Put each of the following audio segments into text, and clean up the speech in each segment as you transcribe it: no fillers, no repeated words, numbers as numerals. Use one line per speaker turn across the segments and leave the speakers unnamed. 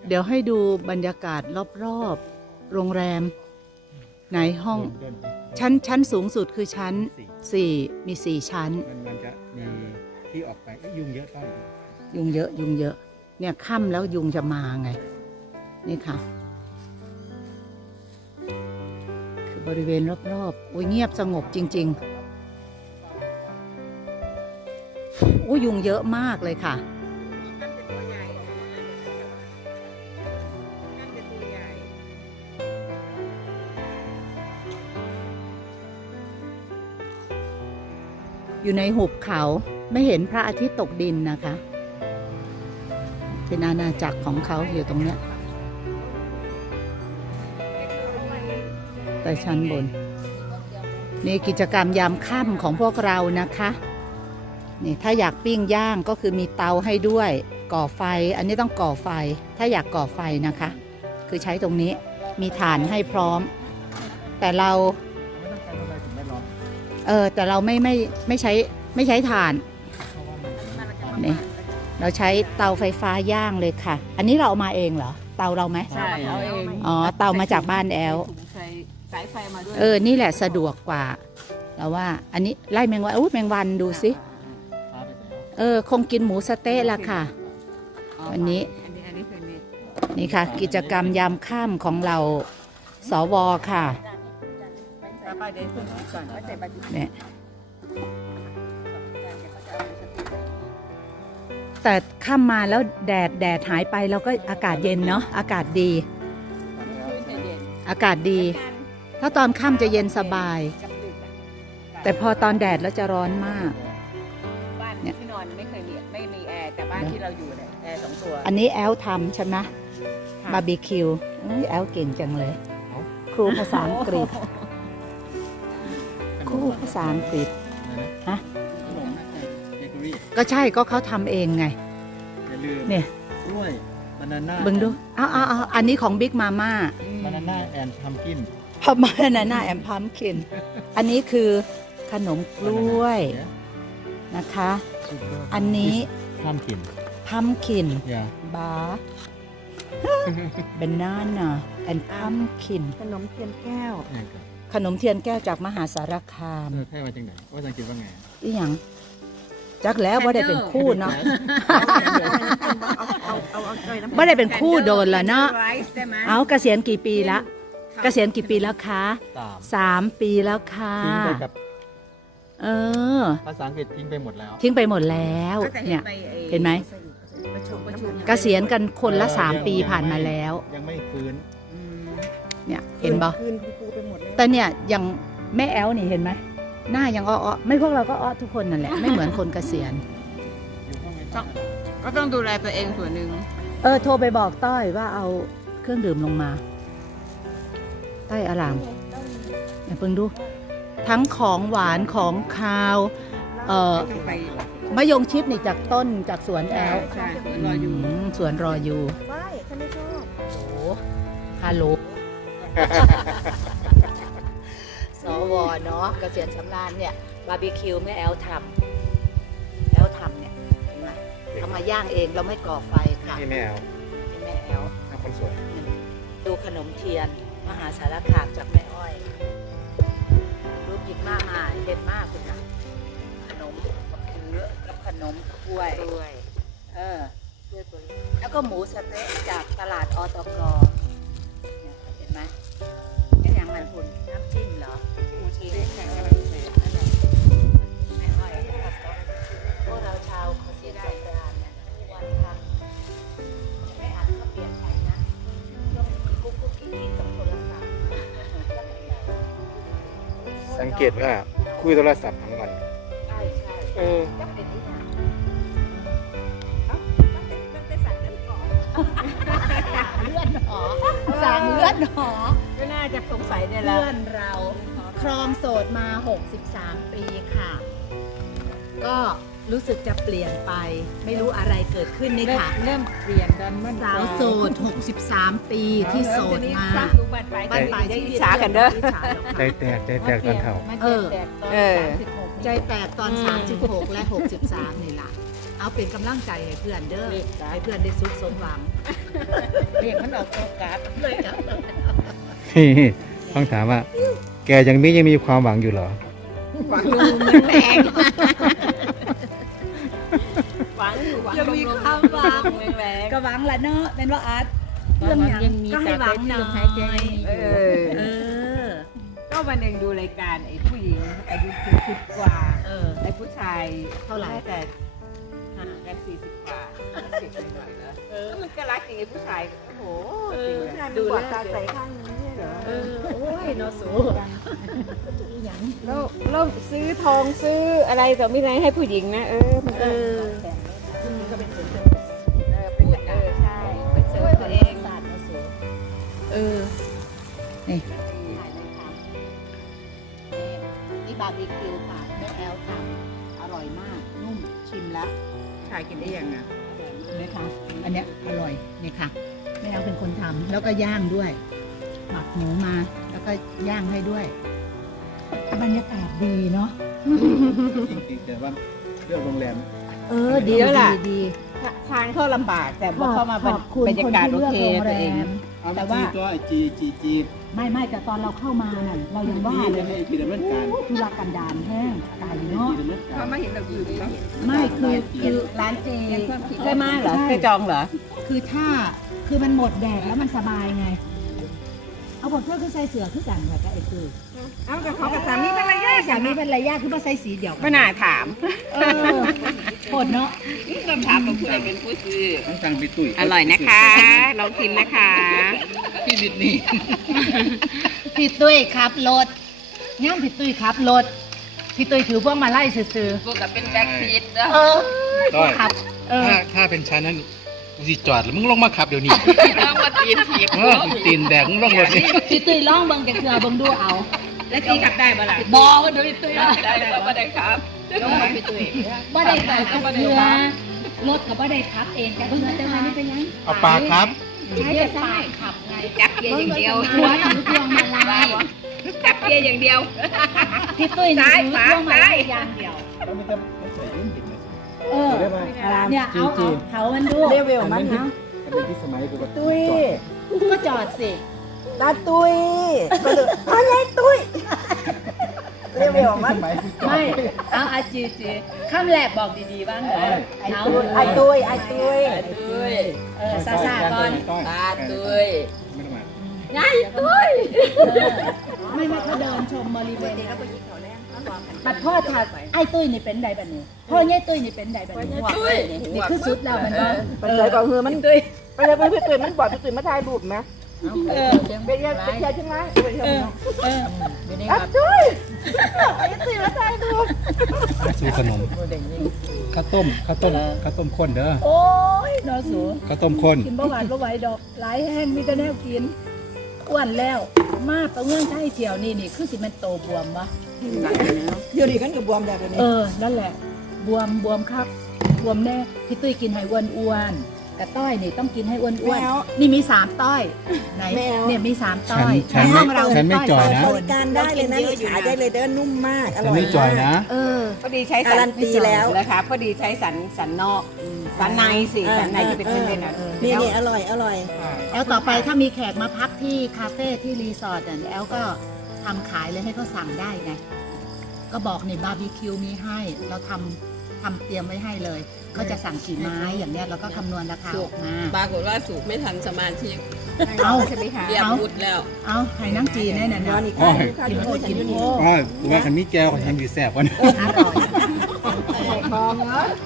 เดี๋ยวให้ดูบรรยากาศรอบๆโรงแรมไหนห้องชั้นสูงสุดคือชั้น 4มี4ชั้น
มันจะมีที่ออกไปยุงเยอะต้อย
ยุงเยอะเนี่ยค่ำแล้วยุงจะมาไงนี่ค่ะคือบริเวณรอบๆโอ้ยเงียบสงบจริงๆโอ้ยยุงเยอะมากเลยค่ะอยู่ในหุบเขาไม่เห็นพระอาทิตย์ตกดินนะคะเป็นอาณาจักรของเขาอยู่ตรงเนี้ยแต่ชั้นบนนี่กิจกรรมยามค่ำของพวกเรานะคะนี่ถ้าอยากปิ้งย่างก็คือมีเตาให้ด้วยก่อไฟอันนี้ต้องก่อไฟถ้าอยากก่อไฟนะคะคือใช้ตรงนี้มีถ่านให้พร้อมแต่เราแต่เราไม่ใช้ถ่านนี่เราใช้เตาไฟฟ้าย่างเลยค่ะอันนี้เราเอามาเองเหรอเตาเราไหม
ใช่เอาเอง
อ๋อเตามาจากบ้านแอล
สายไฟมาด้วย
นี่แหละสะดวกกว่าเราว่าอันนี้ไล่แมงวันแมงวันดูสิคงกินหมูสะเต๊ะละค่ะวันนี้นี่ค่ะกิจกรรมยามค่ำของเราสวค่ะเนี่ยแต่ค่ำมาแล้วแดดหายไปแล้วก็อากาศเย็นเนาะอากาศดีถ้าตอนค่ำจะเย็นสบายแต่พอตอนแดดแล้วจะร้อนมาก
บ้านที่นอนไม่มีแอร์แต่บ้านที่เราอยู่เนี่ยแอร์2 ตัว
อันนี้แอลทำใช่ไหมบาร์บีคิวแอลเก่งจังเลยครูภาษาอังกฤษครูภาษาอังกฤษฮะก็ใช่ก็เขาทำเองไงเนี่ย
กล้วยบานาน่า
บึงดูเอาอันนี้ของบิ๊กมาม่า
บานาน่าแอนด์พัมกิน
บานาน่าแอนด์พัมกินอันนี้คือขนมกล้วยนะคะอันนี้
พัม
กินบาบานาน่าแอนด์พัมกิน
ขนมเทียนแก้ว
จากมหาสารคาม
แค่มาจากไหนว่าสังเกตว่าไง
อีหยังจักแล้วว่าได้เป็นคู่เนาะไม่ได้เป็นคู่โดนแล้วเนาะเอาเกษียณกี่ปีละคะ3 ปีแล้วค่ะ
ภาษาอังกฤษทิ้งไปหมด
แล้วเนี่ยเห็นไหมเกษียณกันคนละ3 ปีผ่านมาแล้ว
ยังไม่ฟื้น
เนี่ยเห็นบ่แต่เนี่ยยังแม่แอลนี่เห็นไหมหน้ายังอ้อไม่พวกเราก็อ้อทุกคนนั่นแหละไม่เหมือนคนเกษียณ
ก็ต้องดูแลตัวเองส่วนหนึ่ง
โทรไปบอกต้อยว่าเอาเครื่องดื่มลงมาต้อยอารามอย่าเพิ่งดูทั้งของหวานของคาวมะยงชิดนี่จากต้นจากสวนแอลสวนรออยู่
ไม่ฉันไม่ชอบ
โอ้ฮัลโหลสวเนาะเกษียณชำนาญเนี่ยบาร์บีคิวแม่แอลทำเนี่ยเห็นไหมทำมาย่างเองเราไม่ก่อไฟค่ะ
ที่แม่แอลคนสวย
ดูขนมเทียนมหาสารคามจากแม่อ้อยรูปหยิบมากมาเด็ดมากคุณนะขนมกับเนื้อกับขนมกล้วยแล้วก็หมูสะเต๊ะจากตลาดอตกเห็นไหมเป็นอย่างไรคุณน้ำจิ้มเหรอพวกเราชาวเกษียณสงกรานต์เนี่ยวันพักไม่อาจก็เปลี่ยนไปนะกุ๊กกิ๊กกับโทรศัพท์
สังเกตว่าคุยโทรศัพท์ทั้งวัน
ใช่จะเป็นที่ไหนเลื่อนหอสั่งเลื่อนหอ
ไม่น่าจะสงสัยเนี่ยแล้ว
เพื่อนเราครองโสดมา63 ปีค่ะก็รู้สึกจะเปลี่ยนไปไม่รู้อะไรเกิดขึ้นนี่ค่ะ
เริ่มเปลี่ยนกัน
สาวโสด63 ปีที่โสดมา
บ้านปลายที่อิจฉากันเด้อ
ใจแตกตอนเท่า
ใจแตกตอน36และ63นี่ล่ะเอาเป็นกำลังใจให้เพื่อนเด้อให้เพื่อนได้สุขสมหวัง
เรียกมันออกตัวกราฟเลยครับ
ต้องถามว่า แกยังมีความหวังอยู่เหรอ
หวังอยู่เหมือนแรงหวังอยู่หวัง
จะมีความหวัง
แรง
ก็หวังแหละเนาะเป็นว่าอาร์ต
เรื่องอย่าง
ก็ให้หวังหน่อย
เออ
เออ
ก็วันหนึ่งดูรายการไอ้ผู้หญิงอายุ40 กว่า
เออ
ไอ้ผู้ชาย
เท่าไหร่
น่แต่ห่างกัน40 กว่า10หน่อยๆนะมันก็รักจริงไอ้ผู้ชายโอ้โหดูแลตาใสข้างนี้เหรอ
เออโอ้ยเนาะสูอย่าง
แล้วซื้อทองซื้ออะไรต่อไม่ไรให้ผู้หญิงนะมัน
เอ
ก็
อ
ก็เป็นส่วนเป็นใช่ไปเจอตัวเอง
ศาสตร์เนาะสูเออ
นี่
นี่บาร์บีคิวค่ะแม่แอลทำอร่อยมาก นุ่มชิมแล้ว
ชายกินได้ยังอ่ะ
นะคะ อันเนี้ยอร่อยนี่ค่ะแม่เอาเป็นคนทำแล้วก็ย่างด้วย หมักหมูมา แล้วก็ย่างให้ด้วย บรรยากาศดีเนาะ
จริงๆแต่ว่าเรื่องโรงแรม
เออดี
เดี๋ยวล่ะ
ดี
ทางเข้าลำบากแต่พอเข้ามา
ขอบคุณ
บรรยากาศ
คน
โอ
ที่
เค
เลือกโรงแร
ตัวเอง
ม
เอา
แต่
แต่
ว่า
ว่าตัวไอจี
ไม่แต่ตอนเราเข้ามาน่ะเรายังว่า
จี
เล
ให้
ย
พีดำเนินการ
ธุรกันดารแห้งไก่เนาะ
พีดำเนินการ
เขามาเห็นเราอยู่ดี
ไม่คือ
ร้านจีนเคยมาเหรอเคยจองเหรอ
คือถ้าคือมันหมดแดดแล้วมันสบายไง เอาบทเพื่อคือใส่เสือคือกันค่ะก็ไอ้คือ
เอากับเขากับสามีเป็นไรยาก
สามีเป็นระยะคือมาใส่สีเดียวกั
ไม่น่าถาม
เออโหดเนาะ
คำถามของเพื่อนเป็นผู้ซื้อ
ต้องสั่งพี่ตุ้ย
อร่อยนะคะลองกินนะคะ
พี่ดิดนี่
พี่ตุ้ยขับรถย่างพี่ตุ้ยขับรถพี่ตุ้ยถือพวกมาไล่ซื้อ
พวกกับเป็นแบ็คซีดเนาะ
เออ
ต้อย
ขับ เออ
ถ้าเป็นฉันนั้นกูสิจอดแล้วมึงลงมาขับเดี๋ยวนี้
ต้องมาตีนถีบ
ตีนแดกมึงลงรถนี่
พี่ตุ้ยร้องเบิ่งจะเคือเบิ่งดูเอา
แล้วตีขับได้ปะล่ะ
บอกว่าดูพี่ตุ้ย
ได้ก็ได้ครับต้องมาพี่ตุ้ย
บ่ได้ใส่กับเรือรถกับบ่ได้ขับเองแต่เพิ่งจะมานี่เป็นยัง
เอาปากครับ
ใช้แต่ปากขับไง
จับเกียร์อย่างเดียว
หัวกับลูกพวงมาลัย
จับเกียร์อย่างเดียว
พี่ตุ้ยนี่
ซ้าย
ถือ
ขวา
พวงมาลัย
ซ้าย
อย่างเดียว
แล้วมันจะใส่ยืมผิดไหม
เออ
ได้ไหม
เนี่ยเอาเผามันดู
เลเวลมันนะ
อันนี้ที่สมัยกูก็
ตุ้ย
ก็จอดสิ
ตาตุ้ยไปเลยอะไรตุ้ยเลเวลมัน
สมัยกูจอด
ไม่เอาอาจีข้ามแรกบอกดีๆบ้างเหรอเอา
ไอตุ้ยไอตุ้ย
เออซาซาก่อน
ตาตุ้ย
ไม่ต้องมา
ไงตุ้ยไม่เขาเดินชมบริเวณบัดพ่อถัดไอ้ตุ้ยนี่เป็นใดแบบนี้พ่อเนี่ยตุ้ยนี่เป็นใดแบบนี้นี่คือสุดแล้วมันก็
ไปเลยก่อนคือมันตุ้ยไปเลยพี่ตุ้ยมันบอกพี่ตุ้ยมาถ่ายรูปไหม
เออ
เป็นยังเป็นยังใช่ไหมเป็นยัง
เออ
อ่ะตุ้ยไอ้ตุ้ยมาถ่ายรูป
ซื้อขนมข้าวต้มข้นเด้อ
โอ้ยนอสู
ข้าวต้มข้น
กินเบาหวานเบาไหวดอกหลายแห้งมีแต่แนวกินอ้วนแล้วมาประเงื่อนใช้เที่ยวนี่คือสิมันโตบวมวะ
อยู่ดีกันกับบวมแบบนี้
นั่นแหละบวมครับบวมแน่พี่ตุ้ยกินให้อ้วนๆแต่ต้อยนี่ต้องกินให้อ้วนๆนี่มี3ต้อยไหนเนี่ยมี3ต้อย
ฉัน
ในห้องเรา
ฉันไม่จ่อยนะ
บริการได้เลยนะขายได้เลยเด้อนุ่มมากอ
ฉัน
ร่อย
ไม่จ่อยนะ
พอดีใช้
การันตีแล้ว
นะคะพอดีใช้สันนอกสันในสิสันในจะเป็นเส้นๆนะ
นี่นี่อร่อยอร่อย
แล้วต่อไปถ้ามีแขกมาพักที่คาเฟ่ที่รีสอร์ทเนี่ยแอลก็ทำขายเลยให้เขาสั่งได้ไงก็บอกในบาร์บีคิวมีให้เราทำเตรียมไว้ให้เลยเขาจะสั่งกี่ไม้อย่างเนี้ยเราก็คำนวณราคาออกมา
ปรากฏว่าสูบไม่ทันสมาชิก
เอา
จะไปหา
เรียบพุดแล้ว
เอาให้นั่งจีนแน่นอน
นอน
นะ
อีกครั้งกินโคกินโค
ว่าตัวคันนี้แก้วของฉันอยู่แสบวะเนี่ย
อร่อย
ฟองเนาะ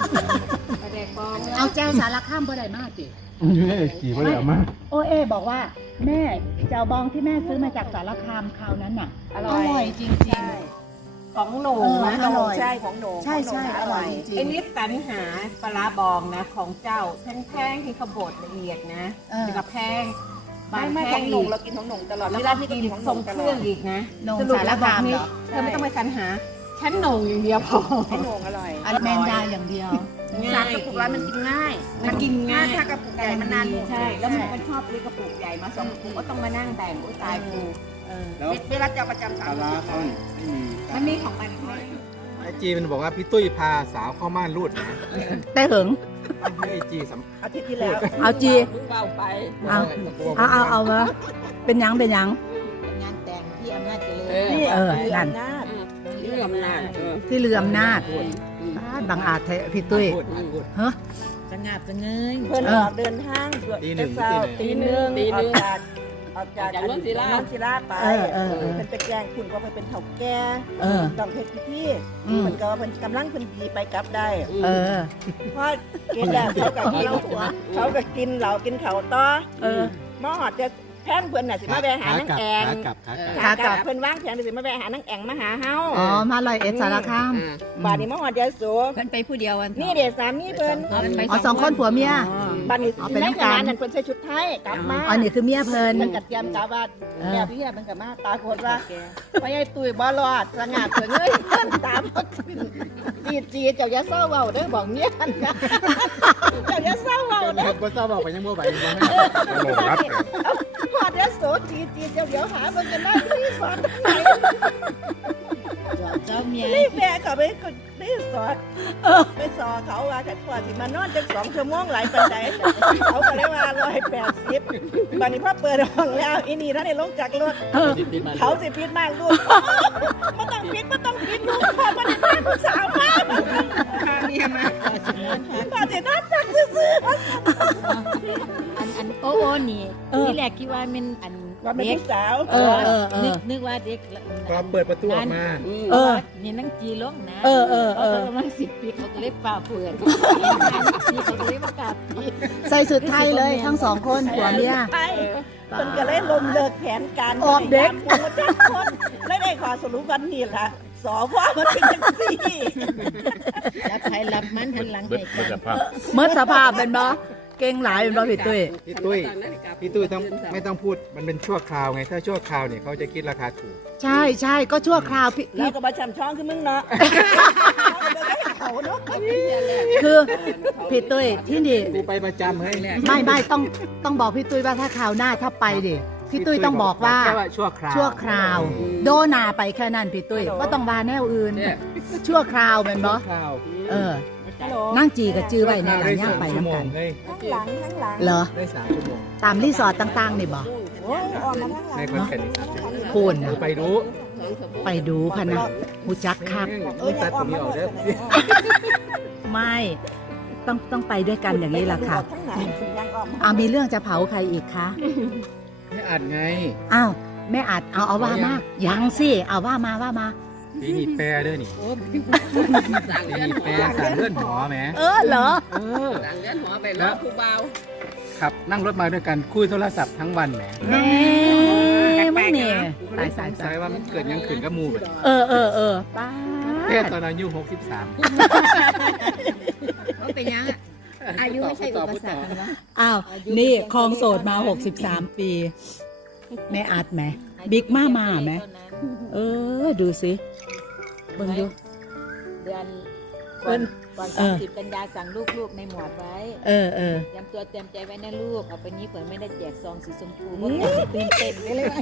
เอาแจ้วสารข้ามบ่ได้มากสิ
กี่ก็เลยเอามา
โอเอบอกว่าแม่เจ้าบองที่แม่ซื้อมาจากสารคามคราวนั้นน่ะอร่อยจริง
ของหนูนะอร่อยใช่ของหนู
ใช่อร่อยจริง
ไอ้นิดสรรหาปลาร้าบองนะของเจ้าแพงๆที่เขาบดละเอียดนะกับแพงบาง
ไม่
แพ
ของ
ง
หนู
อีก
เรากินของหนูตลอด
แล้ว
เว
ก็
ลาพี่
กิน
กินของห
ท
นู
รง
ต
เค
ล
รื่
อ
อง
ด
อีกนะ
นง
สรุป
สาร
แล้วบอ
คาก ม
นี่
เหรอ
เธอไม่ต้องไปสรรหาฉันหนงอย่างเดียวพอ
ให้หนูอร่อย
อันแมงดาอย่างเดียว
สากกระปุกร้อยมันกินง่าย
มันกินง่าย
ถ้ากระปุกใหญ่มันนานหมด
ใช่แล้วมันชอบซื้อกระปุกใหญ่มา2กระปุกก็ต้องมานั่งแบ่งอุ้ยตายกู
แล้ว
เวลาจะประจำ
ป
สา
ลาม ร้าเขาไม่มี
มันมีของมันด้วย
ไอ้ไอจีมันบอกว่าพี่ตุ้ยพาสาวเข้าม่านรูดนะ
แต่เหิง
ให้ไอจีสัม
อาทิตย์ที่แล้ว
เอาจี
มึงเบาไป
เอามาเป็นหยังเป็นหยัง
เป็นงานแต่งที่อำนาจเจริญ
นี่
เออนั่น
นาจ
เรื่องอำนาจ
ที่เรืออำนาจบางอาจแท้พี่ตุ้ย
พูด
เฮ้อ
จะงาบจะเงย
เพิ่นออกเดินทาง
ตีหนึ่ง
เช้าตีหนึ่งออกจากนนศิลาไปเพิ่นไปแกล้งคุณว่าเพิ่นเป็นเฒ่าแก่
เออ
ต้องเฮ็ดพิธี
อืม
เพิ่นก็ว่าเพิ่นกำลังเพิ่นดีไปกลับได้
เออ
เพราะกินแล้วเขาก็กินเขาก็กินเหล้ากินข้าวต่อ
เออ
หมอหอดจะแพนเพิ่นน่ะสิมาแวะหานางแอง
ขากลับ
ขากลับ
เพิ่นวางแผนสิมาแวะหานางแองมาหาเฮา
อ๋อมาลอยเอ็ดสารคาม
บาดนี้หมอหอดยะโส
เพิ่นไปผู้เดียววัน
นี่เด็สามีเพิ่น
อ๋อสองคนผัวเมีย
บาดนี้
อ๋อเป็น
ใน
น้ำ
ข
ตาล
ณะนั้นเพิ่นใส่ชุดไทยกลับมา
อ๋อนี่คือเมียเพิ่น
เพิ่นก็เตรียมกะว่าแม่พี่เพิ่นก็มาตาโคตรว่าพ่อใหญ่ตุ้ยบ่รอดสง่าเพิ่นเอ้ยเพิ่นตามมาขึ้นจีเจ้าอย่าเศร้าเว้าเด้อบอกเมียนนะเจ้าอย่าเศร้าเว้าเด้อ
ก็ทราบบอกไปยังโมบายยังไม่
พอดยะโสจีเจ้าเดี๋ยวหาเบิ่งกันได้ที่สอนไหน
เจ้าเมีย
รีบแม่ก็ไปรีบสอนไปสอเขาว่าแต่กว่าสิมานอนจัก2 ชั่วโมงหลายปานใดเขาก็เลยว่า180บัดนี้พอเปิดห้องแล้วอีนี่ท่านได้ลงจากรถเขาสิปิดม่านลูกบ่ต้องปิดลูกพ่อบ่ได้พาผู้สาวมาพาเมียมาพอสินอนจักซื่อ
อันโอ้นี่ที่แรกคิดว่ามันอัน
ๆว่าเป็น
เด็ก
ผู้สาว
เออ
นึกว่าเด็ก
พอเปิดประตูออกมา
เออ
นี่นั่งจีลงนะ
เออ
เขากำลังสิปีเขาก็เลยฝ่าเปิดนี่เขาก็เลยประกาศปี
ใส่สุดไทยเลยทั้งสองคนผัวเมีย
ใช่เพิ่นก็เลยลมเลิกแผนการ
ออกเด็ก
หมู่จักคนและได้ขอสรุปวันนี้ล่ะสอว่ามันเป็นจังซี่
รับใครรับมันหันหลังให้กัน
เมื่อสภาพเป็นบ่เก่งหลายเป็นบ่พี่ตุ้ย
พี่ตุ้ยต้องไม่ต้องพูดมันเป็นชั่วคราวไงถ้าชั่วคราวเนี่ยเขาจะคิดราคาถูก
ใช่ก็ชั่วคราวพี่
แล้วก็มาชำช่องคือมึงเนาะเขาเนาะ
คือพี่ตุ้ยที่นี่
กูไปประจำเฮ้ย
ไม่ต้องบอกพี่ตุ้ยว่าถ้าคราวหน้าถ้าไปดิพี่ตุ้ยต้องบอกว่า
แค่ว่าชั่วคราว
ชั่วคราว โดนาไปแค่นั้นพี่ตุ้ยว่าต้องวาแนวอื่น ชั่วคราวเป็นบ่
ชั่วคราว
เออ
ฮัลโหล
นั่งจีกับจื้อไว้ในหลังย่างไป
ชั่วโม
น้ำกั
ง
น
เฮ้ย
ข้างหลัง
เหรอ
ได้3 ชั่วโมง
ตามรีสอร์ทต่างๆนี่บ่
โอ้ยออกมาข้างหลัง
ในคอนแก่นอีก3 ชั่วโมง
พูน
กู
นะ
ไปดู
ไปดูพะนะหูจักคัก
มึงตัดตรงนี้ออกเด้อ
ไม่ต้องไปด้วยกันอย่างนี้ล่ะค่ะ
ข้างไหนยังออกมา
มีเรื่องจะเผาใครอีกคะ
ไม่อัดไง
อ้าวแม่อัดเอาว่ามายังสิเอาว่ามา
ปีนี่แปรด้วยนี่
สั่ง
ปี
เลื่อน
นี่
ห
แปร
อ
สารเลื่อนหอแหม
เหรอ
สั่งเลื่อนหอไปแล้วผู้เบา
ขับนั่งรถมาด้วยกันคุยโทรศัพท์ทั้งวันแหม
แม่มึงเนี่ยตาย
สงสัยว่ามันเกิดยังขืนกับหมูแบบ
เออป้า
แค่ตอนอายุ63
ว่าเป็นยังอายุไม่ใช่อุปสรรคนะ
อ้าวนี่คลองโสดมา63 ปีแม่อัดไหมบิ๊กมาไหมดูสิเบิ่งดู
เดือน
เพิ่น
ก่อน 30 กันยาสั่งลูกๆในหมวดไว้
เออ
เตรียมตัวเตรียมใจไว้นะลูกเอาไปนี้เผื่อไม่ได้แจกซองสีชมพูเพราะตื่นเต้นไปเลยว่า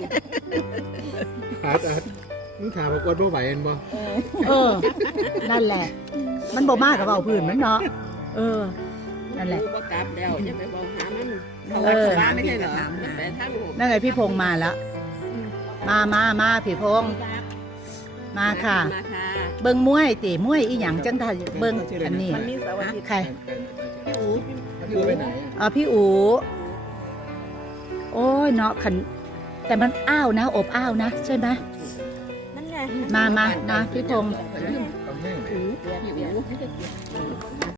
อัดมึงถามว่ากวนบ่ไหวเห็นบ่
นั่นแหละ มันบ่มากกับเบาพื้นมันเนาะนั่นแหละ
ผู้ประกาศแล้วอย่าไปบอกหามัน
เออ
บ้านไม่ใช่เหรอแต่ถ้าลูก
นั่นไงพี่พงษ์มาแล้ว มาพี่พงษ์มาค่ะ
มาค่ะ
เบิ่งมวยติมวยอีหยังจังถ้าเบิ่งอันนี้
มันมีเสาร์อาทิตย์
ใคร
พี่อูไปไหน
พี่อูโอ้ยเนาะขันแต่มันอ้าวนะอบอ้าวนะใช่ไหม
นั่นไง
มาพี่พงษ์
ต้องแห้ง
พี่อู